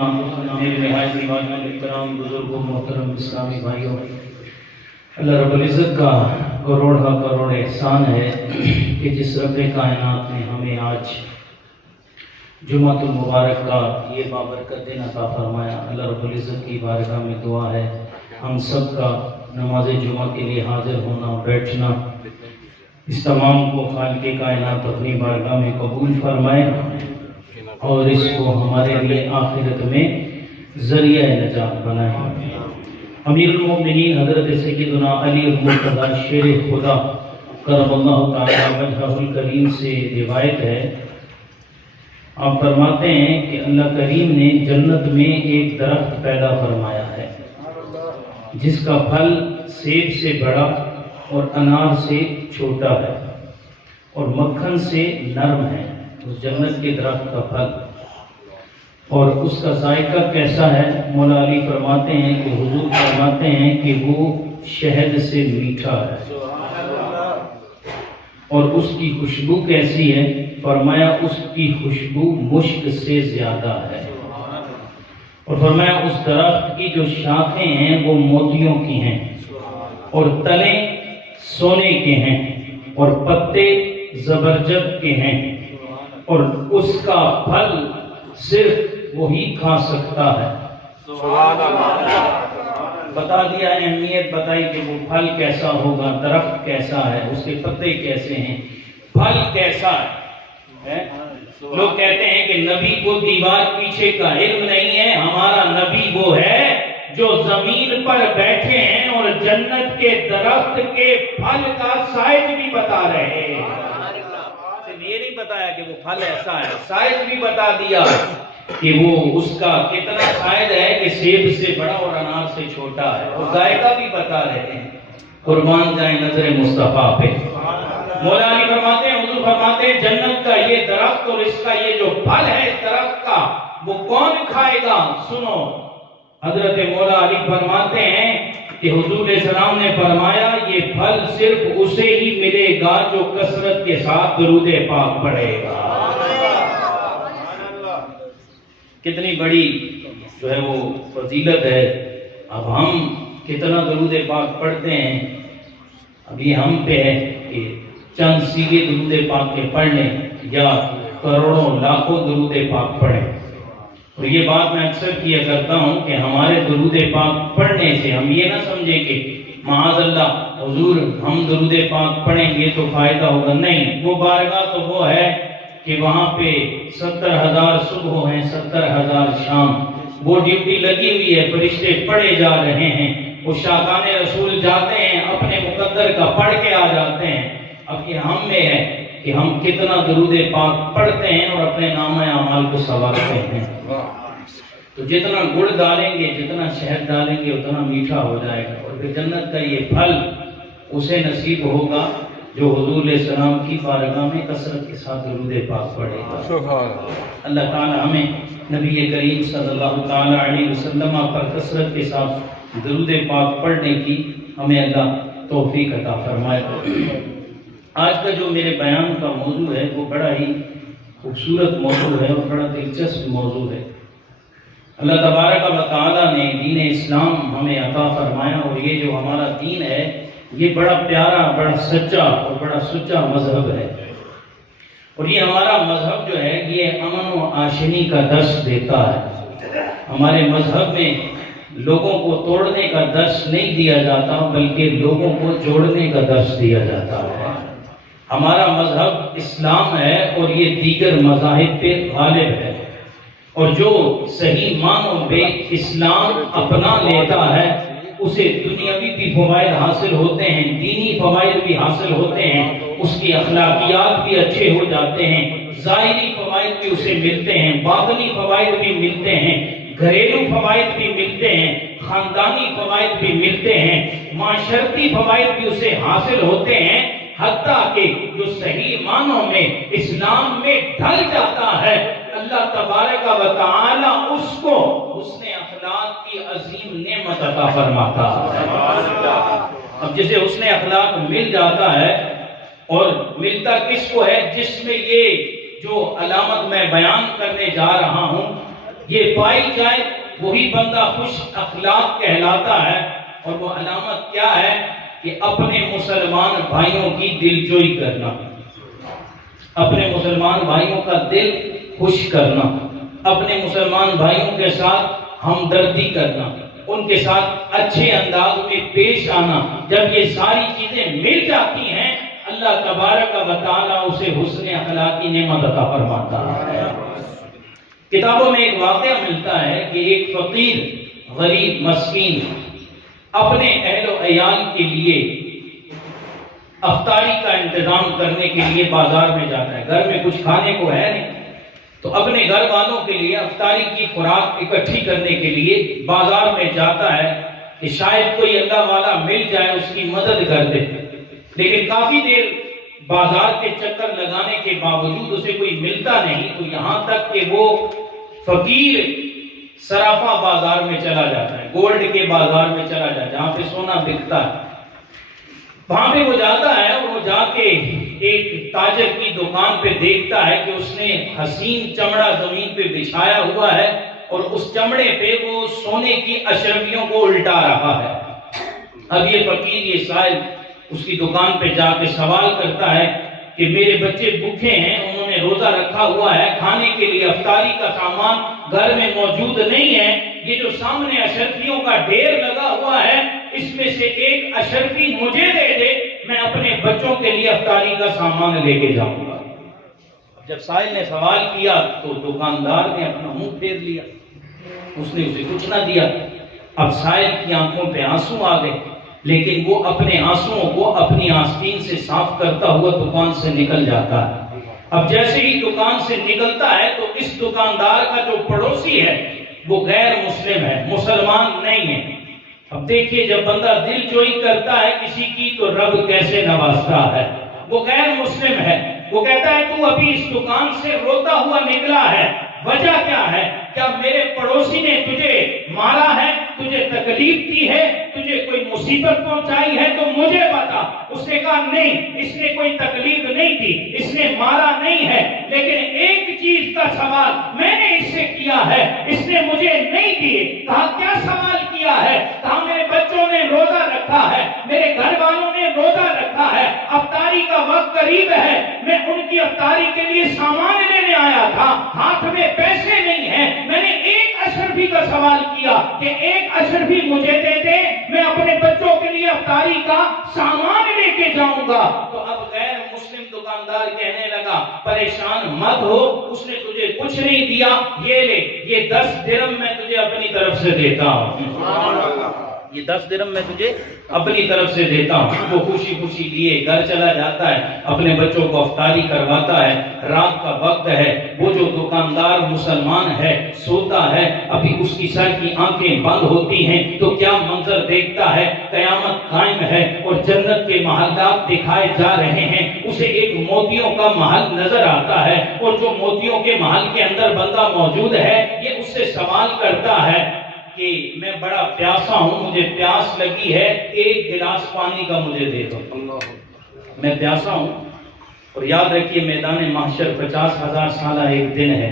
میرے نہایت محترم بزرگوں محترم اسلامی بھائیوں، اللہ رب العزت کا کروڑ احسان ہے کہ جس رب کائنات نے ہمیں آج جمعہ المبارک کا یہ بابرکت دن عطا فرمایا۔ اللہ رب العزت کی بارگاہ میں دعا ہے ہم سب کا نماز جمعہ کے لیے حاضر ہونا بیٹھنا، اس تمام کو خالق کائنات اپنی بارگاہ میں قبول فرمائے اور اس کو ہمارے لیے آخرت میں ذریعہ نجات بنائے۔ امیر المؤمنین حضرت سیدنا علی المرتضی شیر خدا کرم اللہ تعالی وجہہ الکریم سے روایت ہے، آپ فرماتے ہیں کہ اللہ کریم نے جنت میں ایک درخت پیدا فرمایا ہے جس کا پھل سیب سے بڑا اور انار سے چھوٹا ہے اور مکھن سے نرم ہے، اس جنت کے درخت کا پھل، اور اس کا ذائقہ کیسا ہے؟ مولا علی فرماتے ہیں کہ حضور فرماتے ہیں کہ وہ شہد سے میٹھا ہے، اور اس کی خوشبو کیسی ہے؟ فرمایا اس کی خوشبو مشک سے زیادہ ہے، اور فرمایا اس درخت کی جو شاخیں ہیں وہ موتیوں کی ہیں اور تنے سونے کے ہیں اور پتے زبرجد کے ہیں، اور اس کا پھل صرف وہی کھا سکتا ہے۔ سبحان اللہ۔ بتا دیا اہمیت بتائی کہ وہ پھل کیسا ہوگا، درخت کیسا ہے، اس کے پتے کیسے ہیں، پھل کیسا ہے۔ لوگ کہتے ہیں کہ نبی کو دیوار پیچھے کا علم نہیں ہے، ہمارا نبی وہ ہے جو زمین پر بیٹھے ہیں اور جنت کے درخت کے پھل کا سائز بھی بتا رہے ہیں۔ یہ نہیں بتایا کہ وہ پھل ایسا ہے، سائز بھی بتا دیا کہ وہ اس کا کتنا سائز ہے کہ سیب سے بڑا اور انار سے چھوٹا ہے، اور ذائقہ بھی بتا رہے ہیں۔ قربان جائیں نظر مصطفیٰ پہ۔ مولا علی فرماتے ہیں، حضور فرماتے ہیں جنت کا یہ درخت اور اس کا یہ جو پھل ہے اس درخت کا، وہ کون کھائے گا؟ سنو، حضرت مولا علی فرماتے ہیں کہ حضور علیہ السلام نے فرمایا یہ پھل صرف اسے ہی ملے گا جو کثرت کے ساتھ درود پاک پڑھے گا۔ کتنی بڑی جو ہے وہ فضیلت ہے۔ اب ہم کتنا درود پاک پڑھتے ہیں؟ ابھی ہم پہ ہے کہ چند سیگے درود پاک کے پڑھ لیں یا کروڑوں لاکھوں درود پاک پڑھیں۔ اور یہ بات میں اکثر کیا کرتا ہوں کہ ہمارے درود پاک پڑھنے سے ہم یہ نہ سمجھیں کہ معاذ اللہ حضور ہم درود پاک پڑھیں گے تو فائدہ ہوگا، نہیں، وہ بارگاہ تو وہ ہے کہ وہاں پہ 70,000 صبح ہیں، 70,000 شام، وہ ڈیوٹی لگی ہوئی ہے، فرشتے پڑھے جا رہے ہیں، وہ شاکان رسول جاتے ہیں اپنے مقدر کا پڑھ کے آ جاتے ہیں۔ اب یہ ہم میں ہے کہ ہم کتنا درود پاک پڑھتے ہیں اور اپنے نامہ اعمال کو سنوارتے ہیں۔ تو جتنا گڑ ڈالیں گے، جتنا شہد ڈالیں گے اتنا میٹھا ہو جائے گا، اور پھر جنت کا یہ پھل اسے نصیب ہوگا جو حضور علیہ السلام کی بارگاہ میں کثرت کے ساتھ درود پاک پڑھے گا۔ اللہ تعالی ہمیں نبی کریم صلی اللہ تعالی علیہ وسلم پر کثرت کے ساتھ درود پاک پڑھنے کی ہمیں اللہ توفیق عطا فرمائے۔ آج کا جو میرے بیان کا موضوع ہے وہ بڑا ہی خوبصورت موضوع ہے اور بڑا دلچسپ موضوع ہے۔ اللہ تبارک و تعالی نے دین اسلام ہمیں عطا فرمایا، اور یہ جو ہمارا دین ہے یہ بڑا پیارا، بڑا سچا اور بڑا سچا مذہب ہے، اور یہ ہمارا مذہب جو ہے یہ امن و آشنی کا درس دیتا ہے۔ ہمارے مذہب میں لوگوں کو توڑنے کا درس نہیں دیا جاتا بلکہ لوگوں کو جوڑنے کا درس دیا جاتا ہے۔ ہمارا مذہب اسلام ہے اور یہ دیگر مذاہب پہ غالب ہے، اور جو صحیح معنوں میں اسلام اپنا لیتا ہے اسے دنیاوی بھی فوائد حاصل ہوتے ہیں، دینی فوائد بھی حاصل ہوتے ہیں، اس کی اخلاقیات بھی اچھے ہو جاتے ہیں، ظاہری فوائد بھی اسے ملتے ہیں، باطنی فوائد بھی ملتے ہیں، گھریلو فوائد بھی ملتے ہیں، خاندانی فوائد بھی ملتے ہیں، معاشرتی فوائد بھی اسے حاصل ہوتے ہیں، حتیٰ کہ جو صحیح معنوں میں اسلام میں ڈھل جاتا ہے اللہ تبارک و تعالی اس کو حسن اخلاق کی عظیم نعمت عطا فرماتا ہے۔ اب جسے حسن اخلاق مل جاتا ہے، اور ملتا کس کو ہے؟ جس میں یہ جو علامت میں بیان کرنے جا رہا ہوں یہ پائی جائے وہی بندہ خوش اخلاق کہلاتا ہے۔ اور وہ علامت کیا ہے کہ اپنے مسلمان بھائیوں کی دلجوئی کرنا، اپنے مسلمان بھائیوں کا دل خوش کرنا، اپنے مسلمان بھائیوں کے ساتھ ہمدردی کرنا، ان کے ساتھ اچھے انداز میں پیش آنا۔ جب یہ ساری چیزیں مل جاتی ہیں اللہ تبارک و تعالیٰ اسے حسن اخلاق کی نعمت عطا فرماتا ہے۔ کتابوں میں ایک واقعہ ملتا ہے کہ ایک فقیر غریب مسکین اپنے اہل و عیال کے لیے افطاری کا انتظام کرنے کے لیے بازار میں جاتا ہے۔ گھر میں کچھ کھانے کو ہے نہیں تو اپنے گھر والوں کے لیے افطاری کی خوراک اکٹھی کرنے کے لیے بازار میں جاتا ہے کہ شاید کوئی اللہ والا مل جائے اس کی مدد کر دے، لیکن کافی دیر بازار کے چکر لگانے کے باوجود اسے کوئی ملتا نہیں، تو یہاں تک کہ وہ فقیر سرافہ بازار میں چلا جاتا ہے، گولڈ کے بازار میں چلا جاتا ہے جہاں پہ سونا بکتا ہے۔ وہاں پہ وہ جاتا ہے اور وہ جا کے ایک تاجر کی دکان پہ دیکھتا ہے کہ اس نے حسین چمڑا زمین پہ بچھایا ہوا ہے اور اس چمڑے پہ وہ سونے کی اشرفیوں کو الٹا رہا ہے۔ اب یہ فقیر یہ سائل اس کی دکان پہ جا کے سوال کرتا ہے کہ میرے بچے بھوکے ہیں، انہوں نے روزہ رکھا ہوا ہے، کھانے کے لیے افطاری کا سامان گھر میں موجود نہیں ہے، یہ جو سامنے اشرفیوں کا ڈھیر لگا ہوا ہے اس میں سے ایک اشرفی مجھے دے دے، میں اپنے بچوں کے لیے افطاری کا سامان لے کے جاؤں گا۔ جب سائل نے سوال کیا تو دکاندار نے اپنا منہ پھیر لیا، اس نے اسے کچھ نہ دیا۔ اب سائل کی آنکھوں پہ آنسو آ گئے، لیکن وہ اپنے آنسوؤں کو اپنی آستین سے صاف کرتا ہوا دکان سے نکل جاتا ہے۔ اب جیسے ہی دکان سے نکلتا ہے تو اس دکاندار کا جو پڑوسی ہے وہ غیر مسلم ہے، مسلمان نہیں ہے۔ اب دیکھیے جب بندہ دل جوئی کرتا ہے کسی کی تو رب کیسے نوازتا ہے۔ وہ غیر مسلم ہے، وہ کہتا ہے تو ابھی اس دکان سے روتا ہوا نکلا ہے، وجہ کیا ہے؟ کیا میرے پڑوسی نے تجھے مارا ہے، تجھے تکلیف دی ہے، تجھے کوئی مصیبت پہنچائی ہے تو مجھے بتا۔ اس نے کہا نہیں، اس نے کوئی تکلیف نہیں دی، اس نے مارا نہیں ہے، لیکن ایک چیز کا سوال میں نے اس سے کیا ہے، اس نے مجھے نہیں دیے۔ کہا کیا سوال کیا ہے؟ کہا میرے بچوں نے روزہ رکھا ہے، میرے گھر والوں نے روزہ رکھا ہے، افطاری کا وقت قریب ہے، میں ان کی افطاری کے لیے سامان لینے آیا تھا، ہاتھ میں پیسے نہیں ہیں، میں نے ایک اشرفی کا سوال کیا کہ ایک اشرفی مجھے دے دے، میں اپنے بچوں کے لیے افطاری کا سامان لے کے جاؤں گا۔ تو اب غیر مسلم دکاندار کہنے لگا پریشان مت ہو، اس نے تجھے کچھ نہیں دیا، یہ لے، یہ 10 درہم میں تجھے اپنی طرف سے دیتا ہوں، یہ 10 درہم میں تجھے اپنی طرف سے دیتا ہوں۔ وہ خوشی خوشی لیے گھر چلا جاتا ہے، اپنے بچوں کو افطاری کرواتا ہے۔ رات کا وقت ہے، وہ جو دکاندار مسلمان ہے سوتا ہے، ابھی اس کی سر کی آنکھیں بند ہوتی ہیں تو کیا منظر دیکھتا ہے؟ قیامت قائم ہے اور جنت کے محلات دکھائے جا رہے ہیں، اسے ایک موتیوں کا محل نظر آتا ہے، اور جو موتیوں کے محل کے اندر بندہ موجود ہے یہ اس سے سوال کرتا ہے کہ میں بڑا پیاسا ہوں، مجھے پیاس لگی ہے، ایک گلاس پانی کا مجھے دے دو، میں پیاسا ہوں۔ اور یاد رکھیے میدان محشر 50,000 سالہ ایک دن ہے،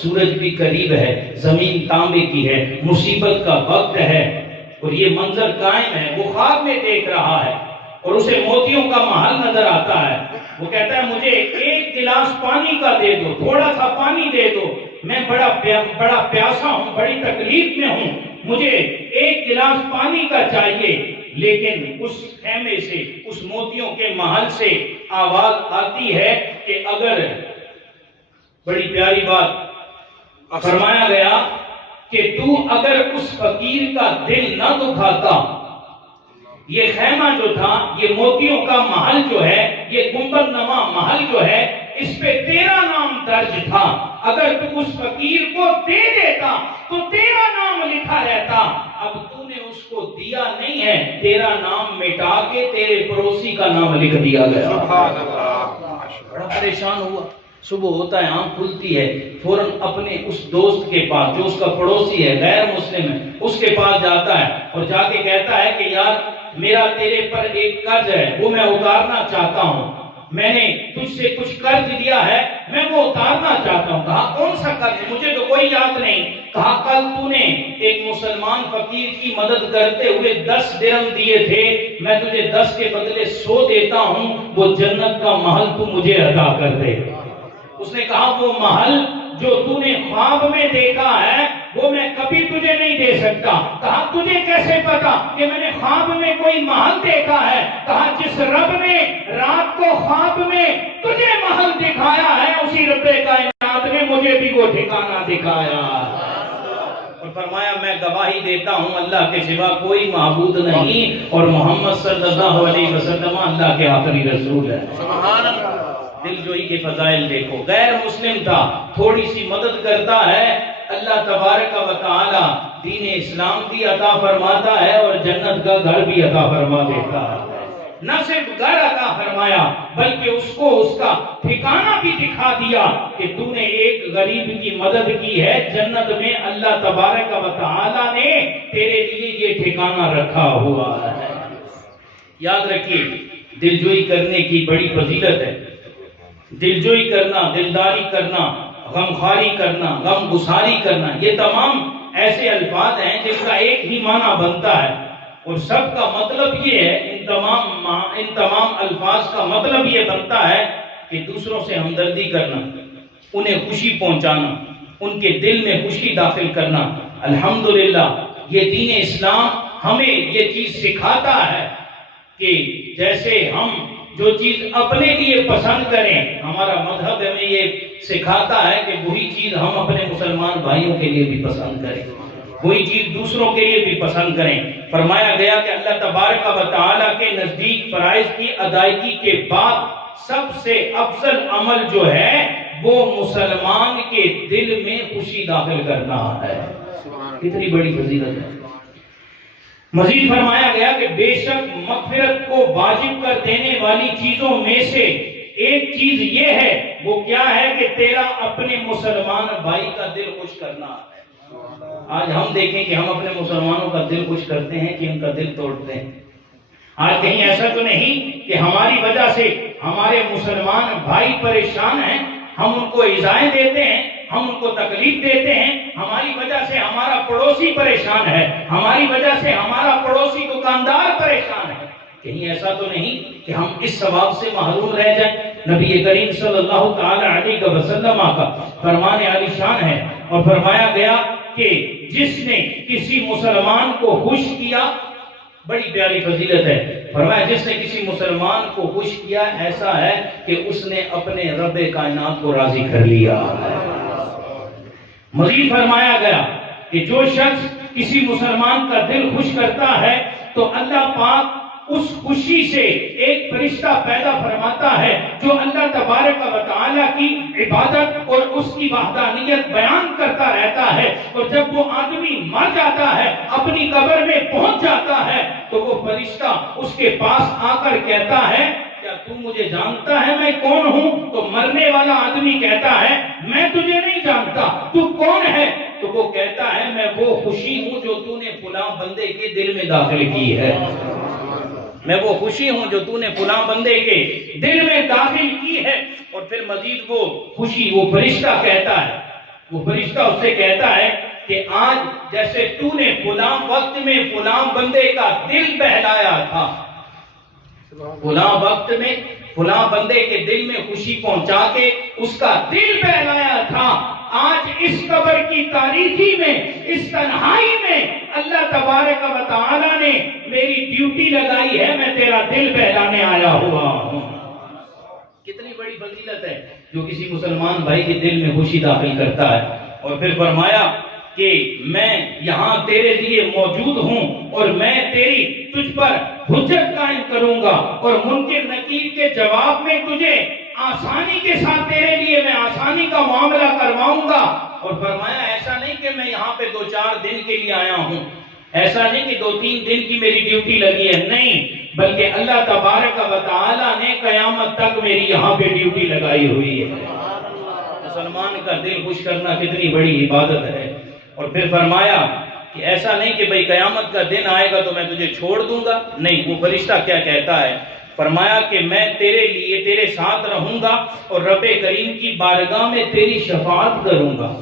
سورج بھی قریب ہے، زمین تانبے کی ہے، مصیبت کا وقت ہے، اور یہ منظر قائم ہے، وہ خواب میں دیکھ رہا ہے اور اسے موتیوں کا محل نظر آتا ہے۔ وہ کہتا ہے مجھے ایک گلاس پانی کا دے دو، تھوڑا سا پانی دے دو، میں بڑا پیاسا ہوں، بڑی تکلیف میں ہوں، مجھے ایک گلاس پانی کا چاہیے۔ لیکن اس خیمے سے، اس موتیوں کے محل سے آواز آتی ہے کہ اگر، بڑی پیاری بات فرمایا گیا کہ تو اگر اس فقیر کا دل نہ دکھاتا، یہ خیمہ جو تھا، یہ موتیوں کا محل جو ہے، یہ گنبد نما محل جو ہے، اس پہ تیرا نام درج تھا، اگر تو اس فقیر کو دے دیتا تو تیرا نام لکھا رہتا، اب تو نے اس کو دیا نہیں ہے، تیرا نام مٹا کے تیرے پڑوسی کا نام لکھ دیا گیا۔ بڑا پریشان ہوا، صبح ہوتا ہے، آنکھ کھلتی ہے، فوراً اپنے اس دوست کے پاس جو اس کا پڑوسی ہے، غیر مسلم ہے، اس کے پاس جاتا ہے اور جا کے کہتا ہے کہ یار میرا تیرے پر ایک قرض ہے، وہ میں اتارنا چاہتا ہوں، میں نے تجھ سے کچھ قرض لیا ہے، میں وہ اتارنا چاہتا ہوں۔ کہا کون سا قرض؟ مجھے تو کوئی یاد نہیں۔ کہا کل تو نے ایک مسلمان فقیر کی مدد کرتے ہوئے 10 درہم دیے تھے، میں تجھے 10 کے بدلے 100 دیتا ہوں، وہ جنت کا محل تو مجھے عطا کر دے۔ اس نے کہا وہ محل جو تو نے خواب میں دیکھا ہے وہ میں کبھی تجھے نہیں دے سکتا۔ کہا تجھے کیسے پتا کہ میں نے خواب میں کوئی محل دیکھا ہے؟ کہا جس رب نے رات کو خواب میں تجھے محل دکھایا ہے، اسی رب کائنات نے مجھے بھی وہ ٹھکانہ دکھایا۔ اور فرمایا میں گواہی دیتا ہوں اللہ کے سوا کوئی معبود نہیں، اور محمد صلی اللہ علیہ وسلم اللہ کے آخری رسول ہے۔ سبحان اللہ۔ دل جوئی کے فضائل دیکھو، غیر مسلم تھا، تھوڑی سی مدد کرتا ہے، اللہ تبارک و تعالی دین اسلام بھی عطا فرماتا ہے اور جنت کا گھر بھی عطا فرما دیتا ہے۔ نہ صرف گھر عطا فرمایا بلکہ اس کو اس کا ٹھکانہ بھی دکھا دیا کہ تو نے ایک غریب کی مدد کی ہے، جنت میں اللہ تبارک و تعالی نے تیرے لیے یہ ٹھکانہ رکھا ہوا ہے۔ یاد رکھیے دلجوئی کرنے کی بڑی فضیلت ہے۔ دلجوئی کرنا، دلداری کرنا، غمخواری کرنا، غم گساری کرنا، یہ تمام ایسے الفاظ ہیں جن کا ایک ہی معنی بنتا ہے، اور سب کا مطلب یہ ہے، ان تمام الفاظ کا مطلب یہ بنتا ہے کہ دوسروں سے ہمدردی کرنا، انہیں خوشی پہنچانا، ان کے دل میں خوشی داخل کرنا۔ الحمدللہ یہ دین اسلام ہمیں یہ چیز سکھاتا ہے کہ جیسے ہم جو چیز اپنے لیے پسند کریں، ہمارا مذہب ہمیں یہ سکھاتا ہے کہ وہی چیز ہم اپنے مسلمان بھائیوں کے لیے بھی پسند کریں، وہی چیز دوسروں کے لیے بھی پسند کریں۔ فرمایا گیا کہ اللہ تبارک و تعالیٰ کے نزدیک فرائض کی ادائیگی کے بعد سب سے افضل عمل جو ہے وہ مسلمان کے دل میں خوشی داخل کرنا ہے۔ کتنی بڑی فضیلت ہے۔ مزید فرمایا گیا کہ بے شک مغفرت کو واجب کر دینے والی چیزوں میں سے ایک چیز یہ ہے، وہ کیا ہے کہ تیرا اپنے مسلمان بھائی کا دل خوش کرنا ہے۔ آج ہم دیکھیں کہ ہم اپنے مسلمانوں کا دل خوش کرتے ہیں کہ ان کا دل توڑتے ہیں۔ آج کہیں ایسا تو نہیں کہ ہماری وجہ سے ہمارے مسلمان بھائی پریشان ہیں، ہم ان کو ایذائیں دیتے ہیں، ہم ان کو تکلیف دیتے ہیں، ہماری وجہ سے ہمارا پڑوسی پریشان ہے، ہماری وجہ سے ہمارا پڑوسی دکاندار پریشان ہے۔ کہیں ایسا تو نہیں کہ ہم اس ثواب سے محروم رہ جائیں۔ نبی کریم صلی اللہ تعالی علیہ وسلم کا فرمان عالی شان ہے، اور فرمایا گیا کہ جس نے کسی مسلمان کو خوش کیا، بڑی پیاری فضیلت ہے، فرمایا جس نے کسی مسلمان کو خوش کیا ایسا ہے کہ اس نے اپنے رب کائنات کو راضی کر لیا۔ مزید فرمایا گیا کہ جو شخص کسی مسلمان کا دل خوش کرتا ہے تو اللہ پاک اس خوشی سے ایک فرشتہ پیدا فرماتا ہے جو اللہ تبارک و تعالیٰ کی عبادت اور اس کی وحدانیت بیان کرتا رہتا ہے، اور جب وہ آدمی مر جاتا ہے، اپنی قبر میں پہنچ جاتا ہے، تو وہ فرشتہ اس کے پاس آ کر کہتا ہے کیا تو مجھے جانتا ہے میں کون ہوں؟ تو مرنے والا آدمی کہتا ہے میں تجھے نہیں جانتا، تو کون ہے؟ تو وہ کہتا ہے میں وہ خوشی ہوں جو تو نے فلاں بندے کے دل میں داخل کی ہے، میں وہ خوشی ہوں جو تو نے فلاں بندے کے دل میں داخل کی ہے۔ اور پھر مزید وہ خوشی وہ فرشتہ کہتا ہے، وہ فرشتہ اس سے کہتا ہے کہ آج جیسے تو نے فلاں وقت میں فلاں بندے کا دل بہلایا تھا، فلاں وقت میں فلاں بندے کے دل میں خوشی پہنچا کے اس کا دل بہلایا تھا، آج اس قبر کی تاریکی میں، اس تنہائی میں اللہ تبارک و تعالی نے میری ڈیوٹی لگائی ہے، میں تیرا دل بہلانے آیا ہوا ہوں۔ کتنی بڑی فضیلت ہے جو کسی مسلمان بھائی کے دل میں خوشی داخل کرتا ہے۔ اور پھر فرمایا کہ میں یہاں تیرے لیے موجود ہوں اور میں تجھ پر حجت قائم کروں گا، اور منکر نکیر کے جواب میں تجھے آسانی کے ساتھ تیرے لیے میں آسانی کا معاملہ کرواؤں گا۔ اور فرمایا ایسا نہیں کہ میں یہاں پہ 2-4 دن کے لیے آیا ہوں، ایسا نہیں کہ 2-3 دن کی میری ڈیوٹی لگی ہے، نہیں، بلکہ اللہ تبارک و تعالی نے قیامت تک میری یہاں پہ ڈیوٹی لگائی ہوئی ہے۔ مسلمان کا دل خوش کرنا کتنی بڑی عبادت ہے۔ اور پھر فرمایا کہ ایسا نہیں کہ بھئی قیامت کا دن آئے گا تو میں تجھے چھوڑ دوں گا، نہیں، وہ فرشتہ کیا کہتا ہے؟ فرمایا کہ میں تیرے لیے تیرے ساتھ رہوں گا اور رب کریم کی بارگاہ میں تیری شفاعت کروں گا.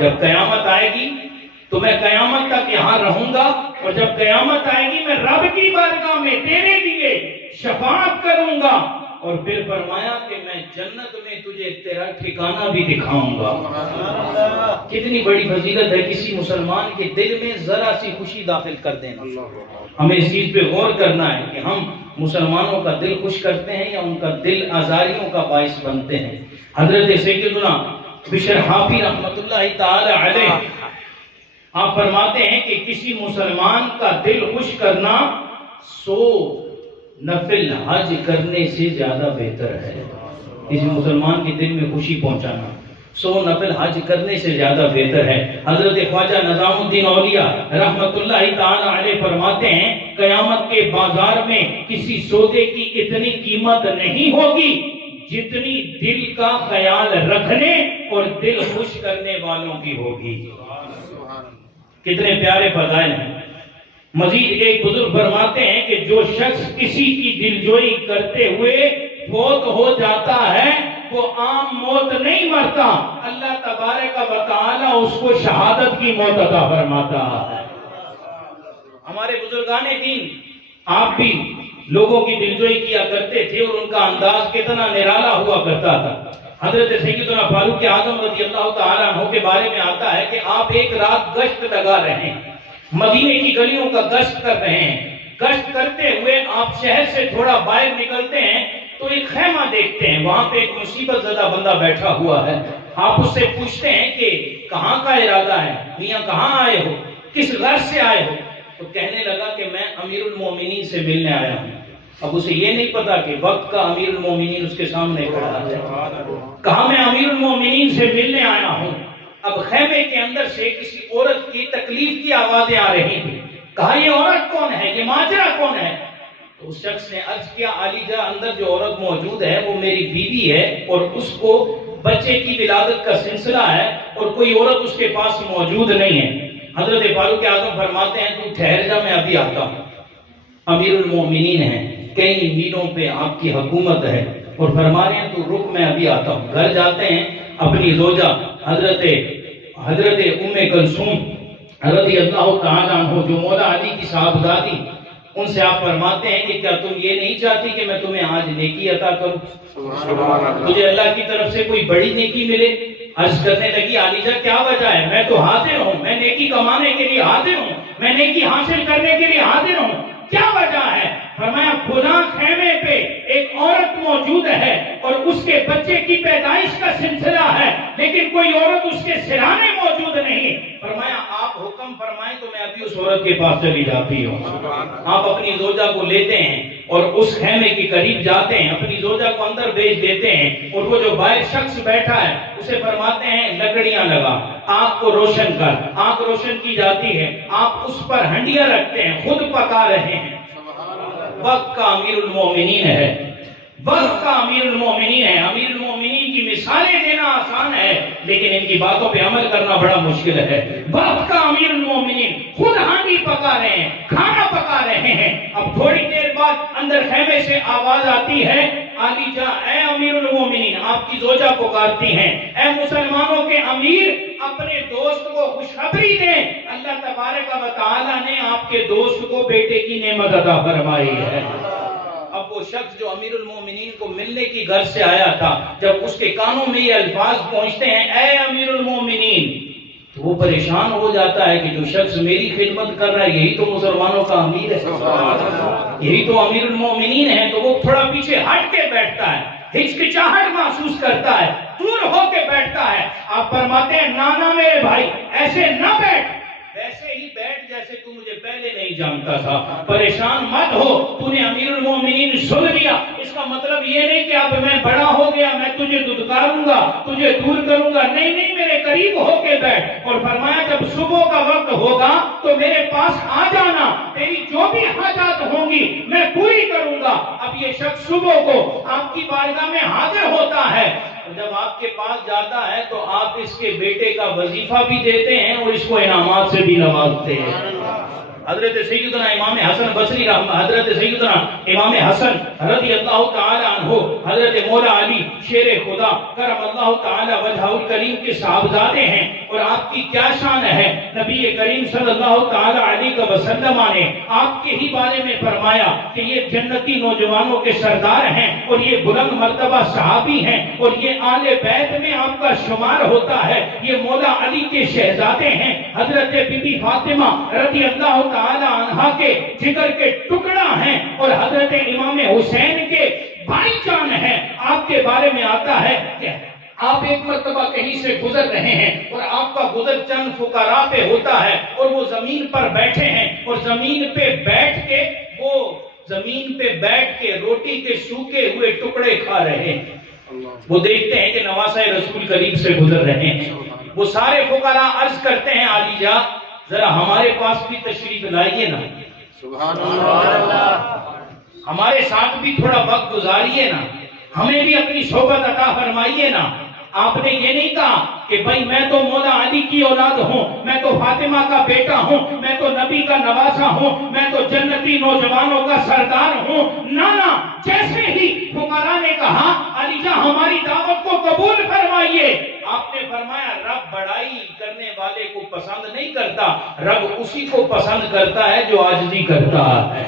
جب قیامت آئے گی تو میں قیامت تک یہاں رہوں گا، اور جب قیامت آئے گی میں رب کی بارگاہ میں تیرے لیے شفاعت کروں گا. اور پھر فرمایا کہ میں جنت میں تجھے تیرا ٹھکانہ بھی دکھاؤں گا. کتنی بڑی فضیلت ہے کسی مسلمان کے دل میں ذرا سی خوشی داخل کر دینا. ہمیں اس چیز پہ غور کرنا ہے کہ ہم مسلمانوں کا دل خوش کرتے ہیں یا ان کا دل آزاریوں کا باعث بنتے ہیں. حضرت سیدنا بشر حافی رحمت اللہ تعالی علیہ آپ فرماتے ہیں کہ کسی مسلمان کا دل خوش کرنا 100 نفل حج کرنے سے زیادہ بہتر ہے. کسی مسلمان کے دل میں خوشی پہنچانا 100 نفل حج کرنے سے زیادہ بہتر ہے. حضرت خواجہ نظام الدین اولیاء رحمت اللہ تعالی علیہ فرماتے ہیں قیامت کے بازار میں کسی سودے کی اتنی قیمت نہیں ہوگی جتنی دل کا خیال رکھنے اور دل خوش کرنے والوں کی ہوگی. کتنے پیارے فضائل ہیں. مزید ایک بزرگ فرماتے ہیں کہ جو شخص کسی کی دلجوئی کرتے ہوئے فوت ہو جاتا ہے وہ عام موت نہیں مرتا، اللہ تبارک و تعالی اس کو شہادت کی موت عطا فرماتا ہے. ہمارے بزرگان دین آپ بھی لوگوں کی دلجوئی کیا کرتے تھے اور ان کا انداز کتنا نرالا ہوا کرتا تھا. حضرت سیدنا فاروق اعظم رضی اللہ تعالیٰ عنہ کے بارے میں آتا ہے کہ آپ ایک رات گشت لگا رہے ہیں، مدینے کی گلیوں کا گشت کر رہے ہیں. گشت کرتے ہوئے آپ شہر سے تھوڑا باہر نکلتے ہیں تو ایک خیمہ دیکھتے ہیں، وہاں پہ ایک مصیبت زدہ بندہ بیٹھا ہوا ہے. آپ اس سے پوچھتے ہیں کہ کہاں کا ارادہ ہے، میاں کہاں آئے ہو، کس غرض سے آئے ہو؟ تو کہنے لگا کہ میں امیر المومنین سے ملنے آیا ہوں. اب اسے یہ نہیں پتا کہ وقت کا امیر المومنین اس کے سامنے کھڑا ہے. کہا میں امیر المومنین سے ملنے آیا ہوں. اب خیمے کے اندر سے کسی عورت کی تکلیف کی آوازیں آ رہی تھی. کہا یہ عورت کون ہے، یہ ماجرا کون ہے؟ تو اس شخص نے عرض کیا علی جا اندر جو عورت موجود ہے وہ میری بیوی ہے اور اس کو بچے کی ولادت کا سلسلہ ہے اور کوئی عورت اس کے پاس موجود نہیں ہے. حضرت فاروق اعظم فرماتے ہیں تو ٹھہر جا میں ابھی آتا ہوں. امیر المومنین ہیں، کئی میلوں پہ آپ کی حکومت ہے اور فرما رہے ہیں تو رک میں ابھی آتا ہوں. گھر جاتے ہیں، اپنی زوجہ حضرت ام کلثوم رضی اللہ تعالیٰ عنہ جو مولا علی کی صاحبزادی، ان سے آپ فرماتے ہیں کہ کیا تم یہ نہیں چاہتی کہ میں تمہیں آج نیکی عطا کروں، مجھے اللہ کی طرف سے کوئی بڑی نیکی ملے؟ عرض کرنے لگی علی جا کیا وجہ ہے؟ میں تو حاضر ہوں، میں نیکی کمانے کے لیے حاضر ہوں، میں نیکی حاصل کرنے کے لیے حاضر ہوں. کیا وجہ ہے؟ فرمایا فلاں خیمے پہ ایک عورت موجود ہے اور اس کے بچے کی پیدائش کا سلسلہ ہے لیکن کوئی عورت اس کے سرانے موجود نہیں. فرمایا آپ حکم فرمائیں تو میں ابھی اس عورت کے پاس چلی جاتی ہوں. آپ اپنی زوجہ کو لیتے ہیں اور اس خیمے کے قریب جاتے ہیں، اپنی زوجہ کو اندر بھیج دیتے ہیں اور وہ جو باہر شخص بیٹھا ہے اسے فرماتے ہیں لکڑیاں لگا، آگ کو روشن کر. آگ روشن کی جاتی ہے، آپ اس پر ہنڈیاں رکھتے ہیں، خود پکا رہے ہیں. وقت کا امیر المومنین ہے، وقت کا امیر المومنین ہے. امیر المومنین کی مثالیں دینا آسان ہے لیکن ان کی باتوں پہ عمل کرنا بڑا مشکل ہے. وقت کا امیر المومنین خود ہانڈی پکا رہے ہیں، کھانا پکا رہے ہیں. اب تھوڑی دیر بعد اندر خیمے سے آواز آتی ہے علی جا اے امیر المومنین، آپ کی زوجہ پکارتی ہیں اے مسلمانوں کے امیر اپنے دوست کو خوشخبری دیں، اللہ تبارک و تعالی نے آپ کے دوست کو بیٹے کی نعمت عطا فرمائی ہے. اب وہ شخص جو امیر المومنین کو ملنے کی غرض سے آیا تھا، جب اس کے کانوں میں یہ الفاظ پہنچتے ہیں اے امیر المومنین، تو وہ پریشان ہو جاتا ہے کہ جو شخص میری خدمت کر رہا ہے یہی تو مسلمانوں کا امیر ہے، یہی تو امیر المومنین ہے. تو وہ تھوڑا پیچھے ہٹ کے بیٹھتا ہے، ہچکچاہٹ محسوس کرتا ہے، دور ہو کے بیٹھتا ہے. آپ فرماتے ہیں نانا میرے بھائی ایسے نہ بیٹھ، ویسے ہی بیٹھ جیسے تو مجھے پہلے نہیں جانتا تھا. پریشان مت ہو، تو نے امیر المومنین سن لیا. اس کا مطلب یہ نہیں کہ اب میں بڑا ہو گیا میں تجھے دھتکاروں گا، تجھے دور کروں گا. نہیں نہیں، میرے قریب ہو کے بیٹھ. اور فرمایا جب صبح کا وقت ہوگا تو میرے پاس آ جانا، تیری جو بھی حاجات ہوں گی میں پوری کروں گا. اب یہ شخص صبح کو آپ کی بارگاہ میں حاضر ہوتا ہے اور جب آپ کے پاس جاتا ہے تو آپ اس کے بیٹے کا وظیفہ بھی دیتے ہیں اور اس کو انعامات سے بھی نوازتے ہیں. حضرت سیدنا امام حسن بصری حضرت سیدنا امام حسن رضی اللہ تعالی عنہ حضرت مولا علی شیر خدا کرم اللہ تعالی وجہہ الکریم کے صاحبزادے ہیں، اور آپ کی کیا شان ہے، نبی کریم صلی اللہ تعالی علیہ وسلم نے آپ کے ہی بارے میں فرمایا کہ یہ جنتی نوجوانوں کے سردار ہیں، اور یہ بلند مرتبہ صحابی ہیں، اور یہ آل بیت میں آپ کا شمار ہوتا ہے، یہ مولا علی کے شہزادے ہیں، حضرت بی بی فاطمہ رضی اللہ تعالی عنہا کے جگر کے ٹکڑا ہیں، اور حضرت امام حسین کے بھائی جان ہیں۔ آپ کے بارے میں آتا ہے کہ آپ ایک مرتبہ کہیں سے گزر رہے ہیں، اور آپ کا گزر چند فقراء پہ ہوتا ہے، اور وہ زمین پر بیٹھے ہیں، اور زمین پہ بیٹھ کے روٹی کے سوکھے ہوئے ٹکڑے کھا رہے ہیں۔ وہ دیکھتے ہیں کہ نواسہ رسول قریب سے گزر رہے ہیں۔ وہ سارے فقراء عرض کرتے ہیں علی جا ذرا ہمارے پاس بھی تشریف لائیے نا، سبحان اللہ، ہمارے ساتھ بھی تھوڑا وقت گزاریے نا، ہمیں بھی اپنی صحبت عطا فرمائیے نا۔ آپ نے یہ نہیں کہا کہ بھائی میں تو مولا علی کی اولاد ہوں، میں تو فاطمہ کا بیٹا ہوں، میں تو نبی کا نواسا ہوں، میں تو جنتی نوجوانوں کا سردار ہوں، نہ جیسے ہی فقراء نے کہا علی جا ہماری دعوت کو قبول فرمائیے، آپ نے فرمایا رب بڑائی کرنے والے کو پسند نہیں کرتا، رب اسی کو پسند کرتا ہے جو عاجزی کرتا ہے۔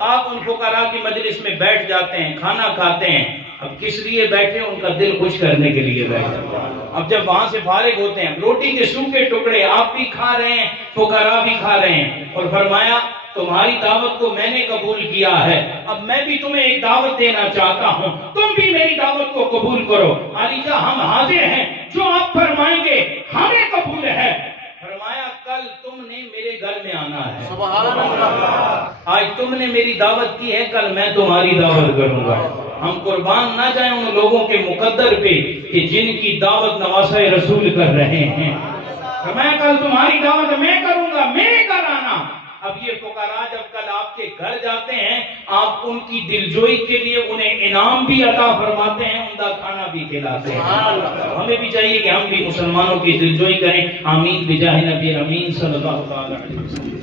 آپ ان فقراء کی مجلس میں بیٹھ جاتے ہیں، کھانا کھاتے ہیں، اب کس لیے بیٹھے؟ ان کا دل خوش کرنے کے لیے بیٹھے۔ اب جب وہاں سے فارغ ہوتے ہیں، روٹی کے سوکھے ٹکڑے آپ بھی کھا رہے ہیں، فقراء بھی کھا رہے ہیں، اور فرمایا تمہاری دعوت کو میں نے قبول کیا ہے، اب میں بھی تمہیں ایک دعوت دینا چاہتا ہوں، تم بھی میری دعوت کو قبول کرو۔ علی جا ہم حاضر ہیں، جو آپ فرمائیں گے ہمیں قبول ہے۔ فرمایا کل تم نے میرے گھر میں آنا ہے، سبحان اللہ، آج تم نے میری دعوت کی ہے، کل میں تمہاری دعوت کروں گا۔ ہم قربان نہ جائیں ان لوگوں کے مقدر پہ کہ جن کی دعوت نواسہ رسول کر رہے ہیں۔ میں کل تمہاری دعوت میں کروں گا، میرے گھر آنا۔ اب یہ فقراء جب کل آپ کے گھر جاتے ہیں، آپ ان کی دلجوئی کے لیے انہیں انعام بھی عطا فرماتے ہیں، عمدہ کھانا بھی کھلاتے ہیں۔ ہمیں بھی چاہیے کہ ہم بھی مسلمانوں کی دلجوئی کریں۔ آمین بجاہ نبی امین صلی اللہ علیہ وسلم۔